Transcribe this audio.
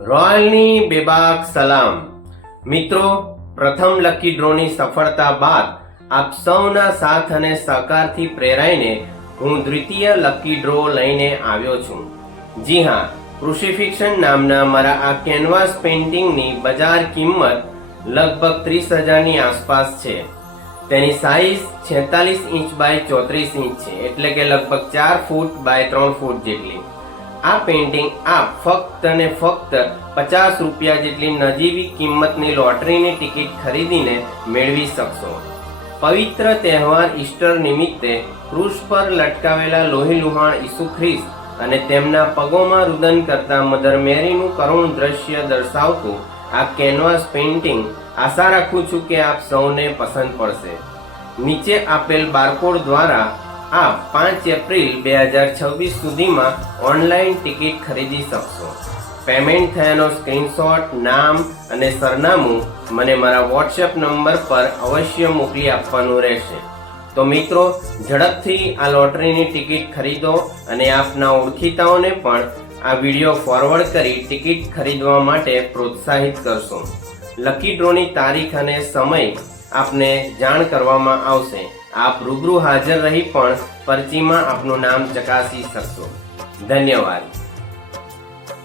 રોયલની બેબાક સલામ। મિત્રો, પ્રથમ લકી ડ્રોની સફળતા બાદ આપ સૌના સાથ અને સહકારથી પ્રેરાઈને હું દ્વિતીય લકી ડ્રો લઈને આવ્યો છું। જી હા, ક્રુસિફિક્શન નામના મારા આ કેનવાસ પેઇન્ટિંગની બજાર કિંમત લગભગ 30,000ની આસપાસ છે। તેની સાઇઝ 46 ઇંચ બાય 34 ઇંચ છે, એટલે કે લગભગ 4 ફૂટ બાય 3 ફૂટ જેટલી। આ પેઇન્ટિંગ આપ ફક્ત ને ફક્ત 50 રૂપિયા જેટલી નજીવી કિંમતની લોટરીની ટિકિટ ખરીદીને મેળવી શકશો। પવિત્ર તહેવાર ઈસ્ટર નિમિત્તે ક્રૂસ પર લટકાવેલા લોહીલુહાણ ઈસુ ખ્રિસ્ત અને તેમના પગોમાં રુદન કરતા મધર મેરીનું કરુણ દ્રશ્ય દર્શાવતું આ કેનવાસ પેઇન્ટિંગ આશા રાખું છું કે આપ સૌને પસંદ પડશે। નીચે આપેલ બારકોડ દ્વારા આપ 5 એપ્રિલ 2026 સુધીમાં ઓનલાઈન ટિકિટ ખરીદી શકશો। પેમેન્ટ થયાનો સ્ક્રીનશોટ, નામ અને સરનામું મને મારા વોટ્સએપ નંબર પર અવશ્ય મોકલી આપવાનું રહેશે। તો મિત્રો, ઝડપથી આ લોટરીની ટિકિટ ખરીદો અને આપના ઓળખીતાઓને પણ આ વિડીયો ફોરવર્ડ કરી ટિકિટ ખરીદવા માટે પ્રોત્સાહિત કરશો। લકી ડ્રોની તારીખ અને સમય આપને જાણ કરવામાં આવશે। આપ રૂબરૂ હાજર રહી પણ પરચીમાં આપનું નામ ચકાસી શકશો। ધન્યવાદ।